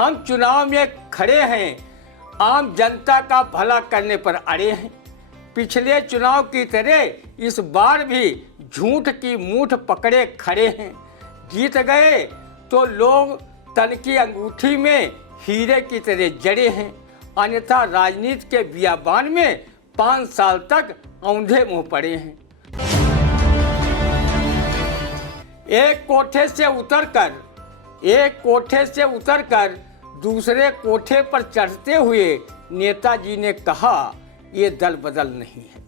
हम चुनाव में खड़े हैं, आम जनता का भला करने पर अड़े हैं। पिछले चुनाव की तरह इस बार भी झूठ की मूठ पकड़े खड़े हैं। जीत गए तो लोग तन की अंगूठी में हीरे की तरह जड़े हैं, अन्यथा राजनीति के बियाबान में 5 साल तक औंधे मुंह पड़े हैं। एक कोठे से उतरकर दूसरे कोठे पर चढ़ते हुए नेताजी ने कहा, ये दल बदल नहीं है।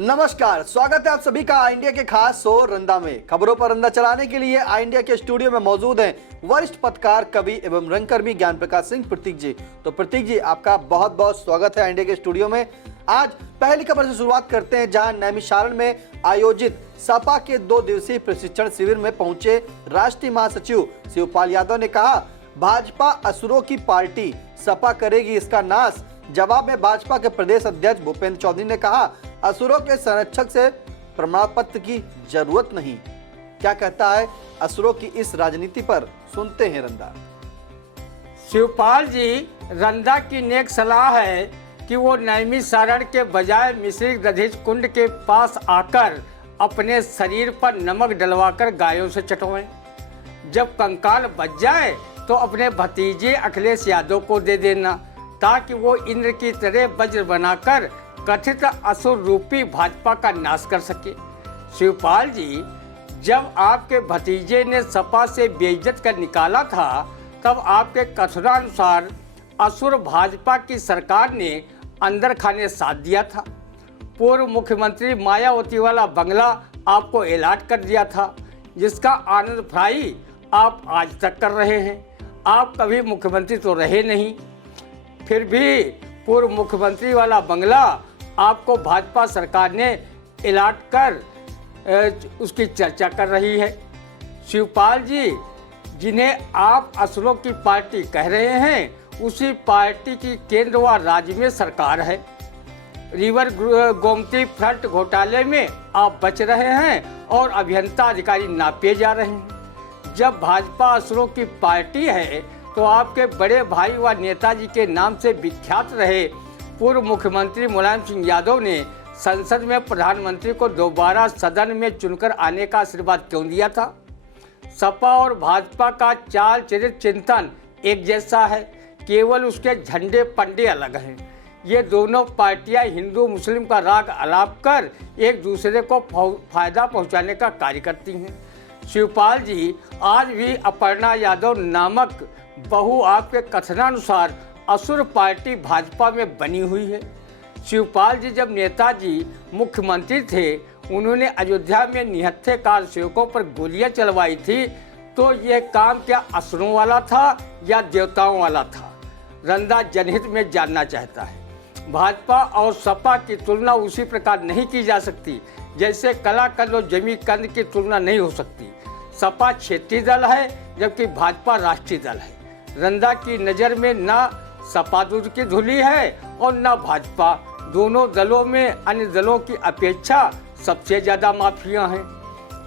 नमस्कार, स्वागत है आप सभी का आई इंडिया के खास शो रंदा में। खबरों पर रंदा चलाने के लिए आई इंडिया के स्टूडियो में मौजूद हैं वरिष्ठ पत्रकार, कवि एवं रंगकर्मी ज्ञान प्रकाश सिंह प्रतीक जी। तो प्रतीक जी, आपका बहुत बहुत स्वागत है आई इंडिया के स्टूडियो में। आज पहली खबर से शुरुआत करते हैं, जहां नैमिषारण्य में आयोजित सपा के 2 दिवसीय प्रशिक्षण शिविर में पहुंचे राष्ट्रीय महासचिव शिवपाल यादव ने कहा, भाजपा असुरों की पार्टी, सपा करेगी इसका नाश। जवाब में भाजपा के प्रदेश अध्यक्ष भूपेंद्र चौधरी ने कहा, असुरों के संरक्षक से प्रमाण पत्र की जरूरत नहीं। क्या कहता है असुरों की इस राजनीति पर, सुनते हैं रंदा। शिवपाल जी, रंदा की नेक सलाह है कि वो नैमिषारण्य के बजाय मिश्रिक दधिच कुंड के पास आकर अपने शरीर पर नमक डलवाकर गायों से चटवाएं। जब कंकाल बच जाए तो अपने भतीजे अखिलेश यादव को दे देना, ताकि वो इंद्र की तरह वज्र बनाकर कथित असुर रूपी भाजपा का नाश कर सके। शिवपाल जी, जब आपके भतीजे ने सपा से बेइज्जत कर निकाला था, तब आपके कथनानुसार असुर भाजपा की सरकार ने अंदर खाने साथ दिया था। पूर्व मुख्यमंत्री मायावती वाला बंगला आपको अलॉट कर दिया था, जिसका आनंद फ्राई आप आज तक कर रहे हैं। आप कभी मुख्यमंत्री तो रहे नहीं, फिर भी पूर्व मुख्यमंत्री वाला बंगला आपको भाजपा सरकार ने अलॉट कर उसकी चर्चा कर रही है। शिवपाल जी, जिन्हें आप असुरों की पार्टी कह रहे हैं, उसी पार्टी की केंद्र व राज्य में सरकार है। रिवर गोमती फ्रंट घोटाले में आप बच रहे हैं और अभियंता अधिकारी नापे जा रहे हैं। जब भाजपा असुरों की पार्टी है तो आपके बड़े भाई व नेताजी के नाम से विख्यात रहे पूर्व मुख्यमंत्री मुलायम सिंह यादव ने संसद में प्रधानमंत्री को दोबारा सदन में चुनकर आने का आशीर्वाद क्यों दिया था? सपा और भाजपा का चाल चरित्र चिंतन एक जैसा है, केवल उसके झंडे पंडे अलग हैं। ये दोनों पार्टियां हिंदू मुस्लिम का राग अलाप कर एक दूसरे को फायदा पहुंचाने का कार्य करती हैं। शिवपाल जी, आज भी अपर्णा यादव नामक बहू आपके कथनानुसार असुर पार्टी भाजपा में बनी हुई है। शिवपाल जी, जब नेताजी मुख्यमंत्री थे, उन्होंने अयोध्या में निहत्थे कार सेवकों पर गोलियां चलवाई थी, तो यह काम क्या असुरों वाला था या देवताओं वाला था? रंदा जनहित में जानना चाहता है। भाजपा और सपा की तुलना उसी प्रकार नहीं की जा सकती जैसे कलाकंद और जमी कंद की तुलना नहीं हो सकती। सपा क्षेत्रीय दल है, जबकि भाजपा राष्ट्रीय दल है। रंदा की नज़र में ना सपा दूध की धुली है और ना भाजपा। दोनों दलों में अन्य दलों की अपेक्षा सबसे ज़्यादा माफिया हैं।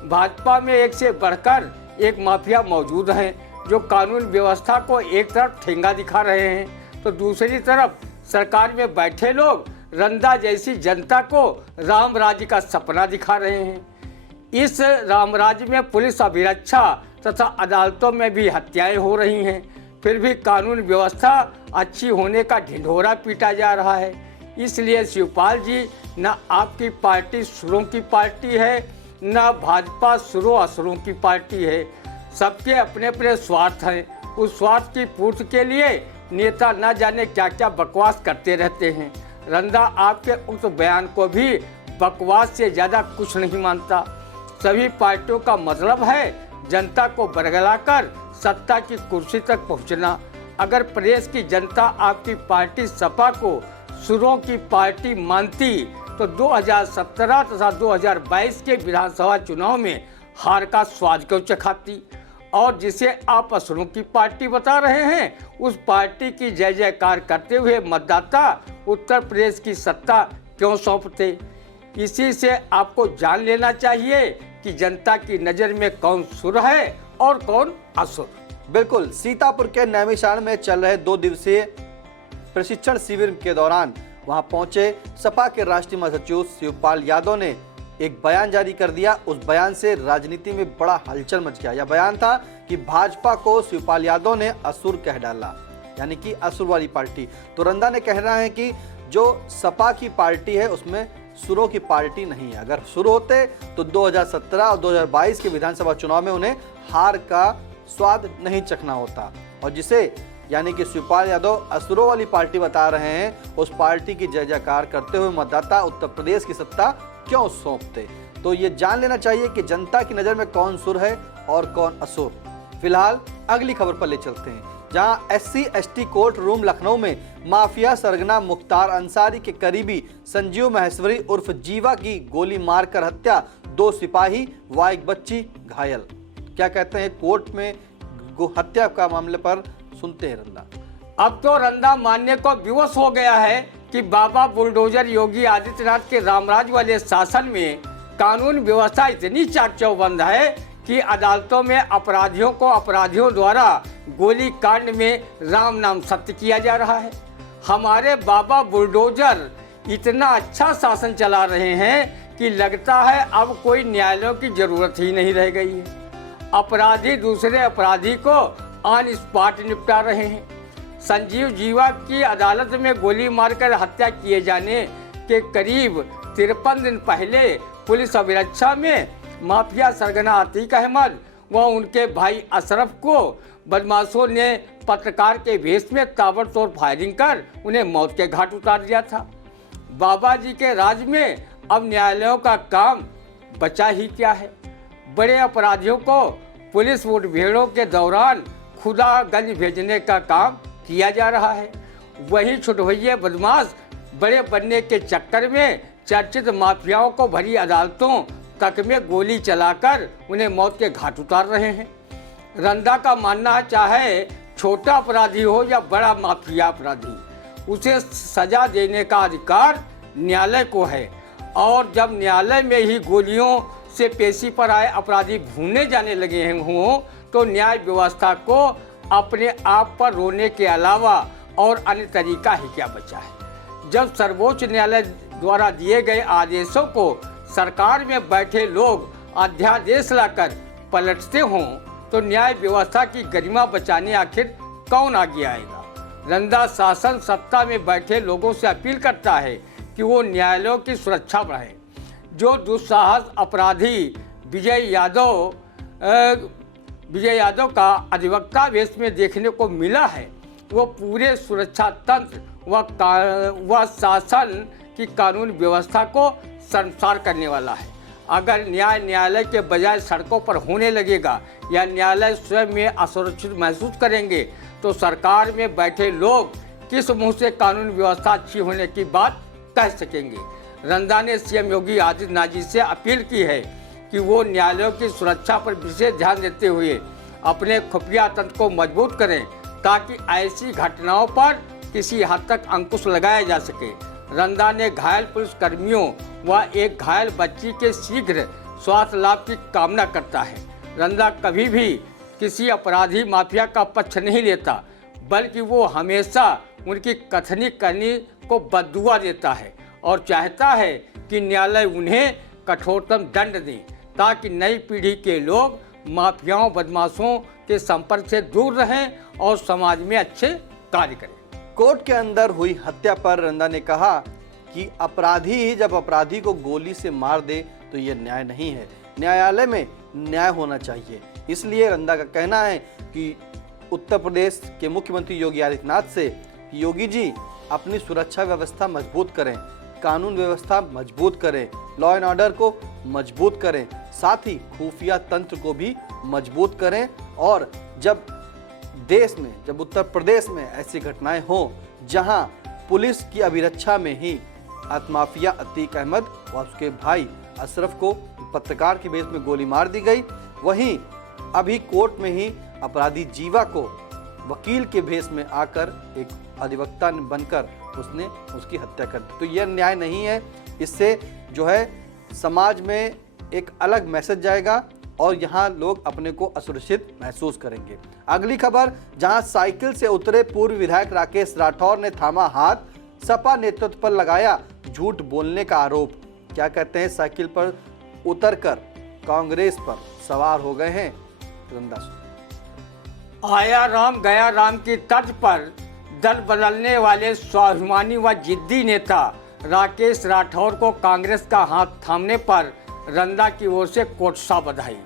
भाजपा में एक से बढ़कर एक माफिया मौजूद हैं, जो कानून व्यवस्था को एक तरफ ठेंगा दिखा रहे हैं तो दूसरी तरफ सरकार में बैठे लोग रंदा जैसी जनता को राम राज्य का सपना दिखा रहे हैं। इस राम राज्य में पुलिस अभिरक्षा तथा अदालतों में भी हत्याएं हो रही हैं, फिर भी कानून व्यवस्था अच्छी होने का ढिंढोरा पीटा जा रहा है। इसलिए शिवपाल जी, न आपकी पार्टी सुरों की पार्टी है, न भाजपा सुरों असुरों की पार्टी है। सबके अपने अपने स्वार्थ हैं। उस स्वार्थ की पूर्ति के लिए नेता न जाने क्या क्या बकवास करते रहते हैं। रंदा आपके उक्त बयान को भी बकवास से ज़्यादा कुछ नहीं मानता। सभी पार्टियों का मतलब है जनता को बरगलाकर सत्ता की कुर्सी तक पहुंचना। अगर प्रदेश की जनता आपकी पार्टी सपा को सुरों की पार्टी मानती तो 2017 तथा 2022 के विधानसभा चुनाव में हार का स्वाद क्यों चखाती? और जिसे आप असुरों की पार्टी बता रहे हैं, उस पार्टी की जय जयकार करते हुए मतदाता उत्तर प्रदेश की सत्ता क्यों सौंपते? इसी से आपको जान लेना चाहिए कि जनता की नज़र में कौन सुर है और कौन असुर। बिल्कुल, सीतापुर के नैमिषारण्य में चल रहे 2 दिवसीय प्रशिक्षण शिविर के दौरान वहां पहुंचे सपा के राष्ट्रीय महासचिव शिवपाल यादव ने एक बयान जारी कर दिया। उस बयान से राजनीति में बड़ा हलचल मच गया। यह बयान था कि भाजपा को शिवपाल यादव ने असुर कह डाला, यानी कि असुर वाली पार्टी। तो रंदा ने कहना है कि जो सपा की पार्टी है उसमें सुरों की पार्टी नहीं है। अगर सुर होते तो 2017 और 2022 के विधानसभा चुनाव में उन्हें हार का स्वाद नहीं चखना होता। और जिसे यानी कि शिवपाल यादव असुरों वाली पार्टी बता रहे हैं, उस पार्टी की जय जयकार करते हुए मतदाता उत्तर प्रदेश की सत्ता क्यों सौंपते। तो ये जान लेना चाहिए कि जनता की नज़र में कौन सुर है और कौन असुर। फिलहाल अगली खबर पर ले चलते हैं, जहां SC/ST कोर्ट रूम लखनऊ में माफिया सरगना मुख्तार अंसारी के करीबी संजीव महेश्वरी उर्फ जीवा की गोली मारकर हत्या, 2 सिपाही व एक बच्ची घायल। क्या कहते हैं कोर्ट में हत्या का मामले पर, सुनते हैं रंदा। अब तो रंदा मानने को विवश हो गया है कि बाबा बुलडोजर योगी आदित्यनाथ के रामराज वाले शासन में कानून व्यवस्था इतनी चाक चौबंद है कि अदालतों में अपराधियों को अपराधियों द्वारा गोली कांड में राम नाम सत्य किया जा रहा है। हमारे बाबा बुलडोजर इतना अच्छा शासन चला रहे हैं कि लगता है अब कोई न्यायालयों की जरूरत ही नहीं रह गई है। अपराधी दूसरे अपराधी को ऑन स्पॉट निपटा रहे हैं। संजीव जीवा की अदालत में गोली मारकर हत्या किए जाने के करीब 53 दिन पहले पुलिस अभिरक्षा में माफिया सरगना अतीक अहमद व उनके भाई अशरफ को बदमाशों ने पत्रकार के भेष में ताबड़तोड़ फायरिंग कर उन्हें मौत के घाट उतार दिया था। बाबा जी के राज में अब न्यायालयों का काम बचा ही क्या है। बड़े अपराधियों को पुलिस मुठभेड़ों के दौरान खुदागंज भेजने का काम किया जा रहा है। वही छुटभैये बदमाश बड़े बनने के चक्कर में चर्चित माफियाओं को भरी अदालतों तक में गोली चलाकर उन्हें मौत के घाट उतार रहे हैं। रंदा का मानना है चाहे छोटा अपराधी हो या बड़ा माफिया अपराधी, उसे सजा देने का अधिकार न्यायालय को है। और जब न्यायालय में ही गोलियों से पेशी पर आए अपराधी भूने जाने लगे हों तो न्याय व्यवस्था को अपने आप पर रोने के अलावा और अन्य तरीका ही क्या बचा है। जब सर्वोच्च न्यायालय द्वारा दिए गए आदेशों को सरकार में बैठे लोग अध्यादेश लाकर पलटते हों तो न्याय व्यवस्था की गरिमा बचाने आखिर कौन आगे आएगा। रंदा शासन सत्ता में बैठे लोगों से अपील करता है कि वो न्यायालयों की सुरक्षा बढ़ाएं। जो दुस्साहस अपराधी विजय यादव का अधिवक्ता वेश में देखने को मिला है, वो पूरे सुरक्षा तंत्र व शासन की कानून व्यवस्था को शर्मसार करने वाला है। अगर न्यायालय के बजाय सड़कों पर होने लगेगा या न्यायालय स्वयं में असुरक्षित महसूस करेंगे तो सरकार में बैठे लोग किस मुंह से कानून व्यवस्था अच्छी होने की बात कह सकेंगे। रंदा ने सीएम योगी आदित्यनाथ जी से अपील की है कि वो न्यायालयों की सुरक्षा पर विशेष ध्यान देते हुए अपने खुफिया तंत्र को मजबूत करें ताकि ऐसी घटनाओं पर किसी हद तक अंकुश लगाया जा सके। रंदा ने घायल पुलिसकर्मियों व एक घायल बच्ची के शीघ्र स्वास्थ्य लाभ की कामना करता है। रंदा कभी भी किसी अपराधी माफिया का पक्ष नहीं लेता, बल्कि वो हमेशा उनकी कथनी करनी को बददुआ देता है और चाहता है कि न्यायालय उन्हें कठोरतम दंड दें ताकि नई पीढ़ी के लोग माफियाओं बदमाशों के संपर्क से दूर रहें और समाज में अच्छे कार्य करें। कोर्ट के अंदर हुई हत्या पर रंदा ने कहा कि अपराधी जब अपराधी को गोली से मार दे तो ये न्याय नहीं है। न्यायालय में न्याय होना चाहिए। इसलिए रंदा का कहना है कि उत्तर प्रदेश के मुख्यमंत्री योगी आदित्यनाथ से, योगी जी अपनी सुरक्षा व्यवस्था मजबूत करें, कानून व्यवस्था मजबूत करें, लॉ एंड ऑर्डर को मजबूत करें, साथ ही खुफिया तंत्र को भी मजबूत करें। और जब देश में, जब उत्तर प्रदेश में ऐसी घटनाएं हों जहां पुलिस की अभिरक्षा में ही माफिया अतीक अहमद और उसके भाई अशरफ को पत्रकार के भेष में गोली मार दी गई, वहीं अभी कोर्ट में ही अपराधी जीवा को वकील के भेष में आकर एक अधिवक्ता बनकर उसने उसकी हत्या कर दी। तो यह न्याय नहीं है। इससे जो है समाज में एक अलग मैसेज जाएगा और यहाँ लोग अपने को असुरक्षित महसूस करेंगे। अगली खबर, जहां साइकिल से उतरे पूर्व विधायक राकेश राठौर ने थामा हाथ, सपा नेतृत्व पर लगाया झूठ बोलने का आरोप। क्या कहते हैं, साइकिल पर उतरकर कांग्रेस पर सवार हो गए हैं। आया राम गया राम की तर्ज पर दल बदलने वाले स्वाभिमानी व जिद्दी नेता राकेश राठौर को कांग्रेस का हाथ थामने पर रंदा की ओर से कोटसा बधाई।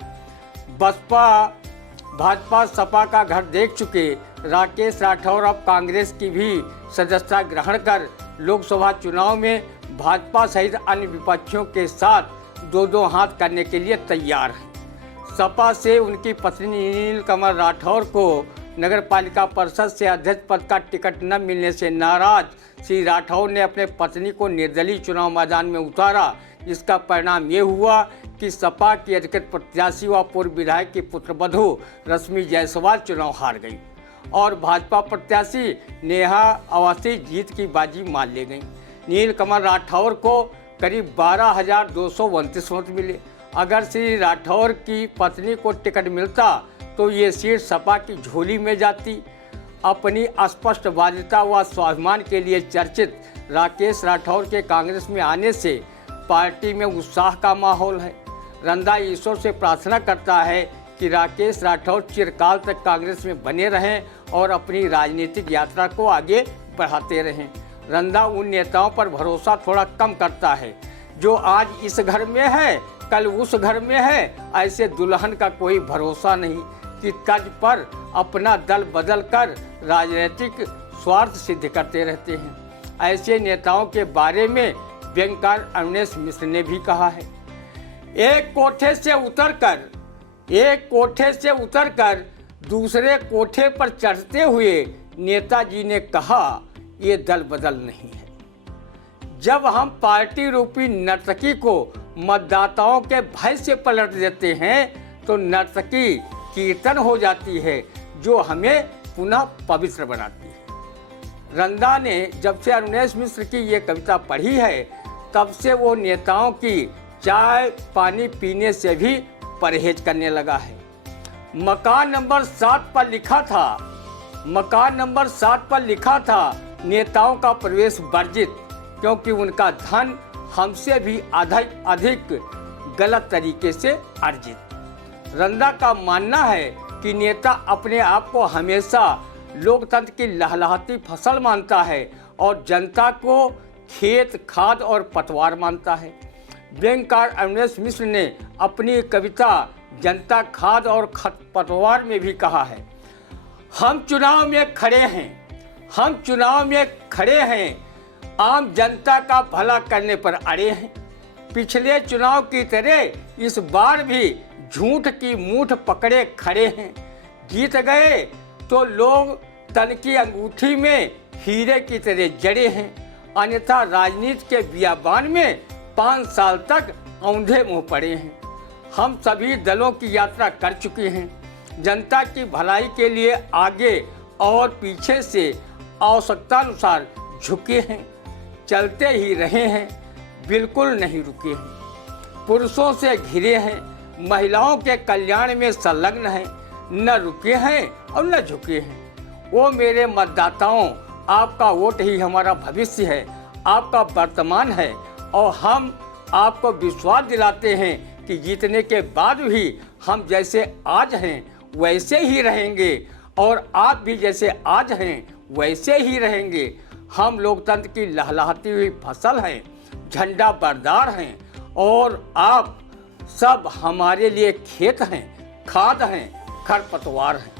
भाजपा सपा का घर देख चुके राकेश राठौर अब कांग्रेस की भी सदस्यता ग्रहण कर लोकसभा चुनाव में भाजपा सहित अन्य विपक्षियों के साथ दो हाथ करने के लिए तैयार हैं। सपा से उनकी पत्नी नीलकमल राठौर को नगर पालिका परिषद से अध्यक्ष पद का टिकट न मिलने से नाराज श्री राठौर ने अपने पत्नी को निर्दलीय चुनाव मैदान में उतारा। इसका परिणाम ये हुआ कि सपा की अधिकृत प्रत्याशी व पूर्व विधायक की पुत्रवधू रश्मि जायसवाल चुनाव हार गई और भाजपा प्रत्याशी नेहा अवस्थी जीत की बाजी मान ले गई। नीलकमल राठौर को करीब 12,229 वोट मिले। अगर श्री राठौर की पत्नी को टिकट मिलता तो ये सीट सपा की झोली में जाती। अपनी स्पष्टवादिता व स्वाभिमान के लिए चर्चित राकेश राठौर के कांग्रेस में आने से पार्टी में उत्साह का माहौल है। रंदा ईश्वर से प्रार्थना करता है कि राकेश राठौर चिरकाल तक कांग्रेस में बने रहें और अपनी राजनीतिक यात्रा को आगे बढ़ाते रहें। रंदा उन नेताओं पर भरोसा थोड़ा कम करता है जो आज इस घर में है कल उस घर में है। ऐसे दुल्हन का कोई भरोसा नहीं कि तर्ज पर अपना दल बदल कर राजनीतिक स्वार्थ सिद्ध करते रहते हैं। ऐसे नेताओं के बारे में व्यंग्यकार अवनीश मिश्र ने भी कहा है। एक कोठे से उतरकर दूसरे कोठे पर चढ़ते हुए नेताजी ने कहा, ये दल बदल नहीं है। जब हम पार्टी रूपी नर्तकी को मतदाताओं के भय से पलट देते हैं तो नर्तकी कीर्तन हो जाती है जो हमें पुनः पवित्र बनाती है। रंदा ने जब से अवनीश मिश्र की ये कविता पढ़ी है तब से वो नेताओं की चाय पानी पीने से भी परहेज करने लगा है। मकान नंबर 7 पर लिखा था नेताओं का प्रवेश वर्जित क्योंकि उनका धन हमसे भी अधिक गलत तरीके से अर्जित। रंदा का मानना है कि नेता अपने आप को हमेशा लोकतंत्र की लहलहाती फसल मानता है और जनता को खेत खाद और पतवार मानता है। व्यंग्यकार अवनीश मिश्र ने अपनी कविता जनता खाद और पतवार में भी कहा है, हम चुनाव में खड़े हैं आम जनता का भला करने पर अड़े हैं। पिछले चुनाव की तरह इस बार भी झूठ की मूठ पकड़े खड़े हैं। जीत गए तो लोग तन की अंगूठी में हीरे की तरह जड़े हैं, अन्यथा राजनीति के बियाबान में 5 साल तक औंधे मुंह पड़े हैं। हम सभी दलों की यात्रा कर चुके हैं, जनता की भलाई के लिए आगे और पीछे से आवश्यकतानुसार झुके हैं, चलते ही रहे हैं, बिल्कुल नहीं रुके हैं। पुरुषों से घिरे हैं, महिलाओं के कल्याण में संलग्न हैं, न रुके हैं और न झुके हैं। वो मेरे मतदाताओं, आपका वोट ही हमारा भविष्य है, आपका वर्तमान है और हम आपको विश्वास दिलाते हैं कि जीतने के बाद भी हम जैसे आज हैं वैसे ही रहेंगे और आप भी जैसे आज हैं वैसे ही रहेंगे। हम लोकतंत्र की लहलहाती हुई फसल हैं, झंडा बरदार हैं और आप सब हमारे लिए खेत हैं, खाद हैं, खरपतवार हैं।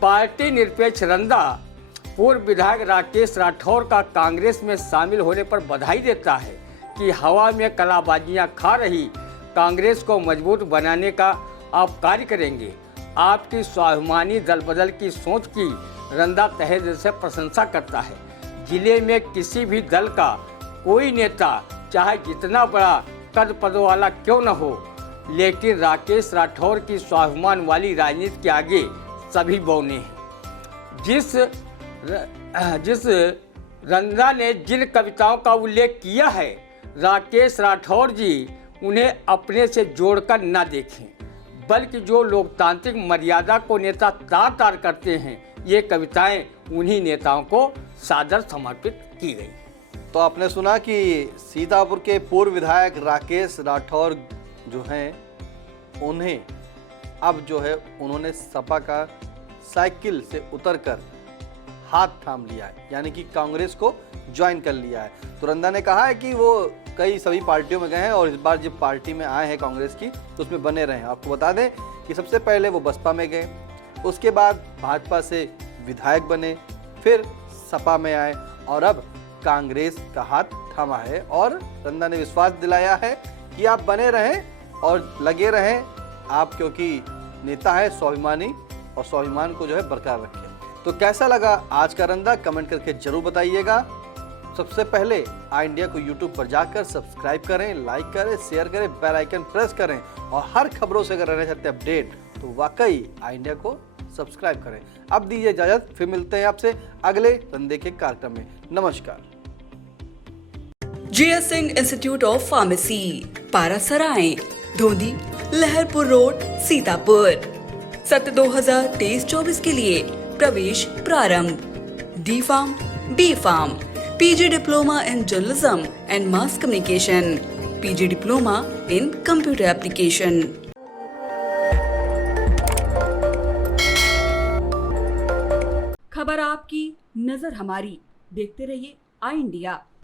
पार्टी निरपेक्ष रंदा पूर्व विधायक राकेश राठौर का कांग्रेस में शामिल होने पर बधाई देता है कि हवा में कलाबाजियां खा रही कांग्रेस को मजबूत बनाने का आप कार्य करेंगे। आपकी स्वाभिमानी दल बदल की सोच की रंदा तहे दिल से प्रशंसा करता है। जिले में किसी भी दल का कोई नेता चाहे जितना बड़ा कद पद वाला क्यों न हो, लेकिन राकेश राठौर की स्वाभिमान वाली राजनीति के आगे सभी बौने हैं। जिस रंदा ने जिन कविताओं का उल्लेख किया है, राकेश राठौर जी उन्हें अपने से जोड़कर न देखें, बल्कि जो लोकतांत्रिक मर्यादा को नेता तार तार करते हैं, ये कविताएं उन्हीं नेताओं को सादर समर्पित की गई। तो आपने सुना कि सीतापुर के पूर्व विधायक राकेश राठौर जो हैं, उन्हें अब जो है उन्होंने सपा का साइकिल से उतरकर हाथ थाम लिया है, यानी कि कांग्रेस को ज्वाइन कर लिया है। तो रंदा ने कहा है कि वो कई सभी पार्टियों में गए हैं और इस बार जब पार्टी में आए हैं कांग्रेस की तो उसमें बने रहे हैं। आपको बता दें कि सबसे पहले वो बसपा में गए, उसके बाद भाजपा से विधायक बने, फिर सपा में आए और अब कांग्रेस का हाथ थामा है। और रंदा ने विश्वास दिलाया है कि आप बने रहें और लगे रहें आप, क्योंकि नेता है स्वाभिमानी और स्वाभिमान को जो है बरकरार रखें। तो कैसा लगा आज का रंदा, कमेंट करके जरूर बताइएगा। सबसे पहले आई इंडिया को यूट्यूब पर जाकर सब्सक्राइब करें, लाइक करें, शेयर करें, बेल आइकन प्रेस करें और हर खबरों से अगर रहना चाहते हैं अपडेट तो वाकई आई इंडिया को सब्सक्राइब करें। अब दीजिए इजाजत, फिर मिलते हैं आपसे अगले रंदे के कार्यक्रम में। नमस्कार। JS Singh institute of pharmacy, Parasrai, Dhondhi, Laharpur road, Sitapur. सत्र 2023-24 के लिए प्रवेश प्रारंभ। D Farm, B Farm, PG diploma in journalism and mass communication, PG diploma in computer application. खबर आपकी, नजर हमारी। देखते रहिए आई इंडिया।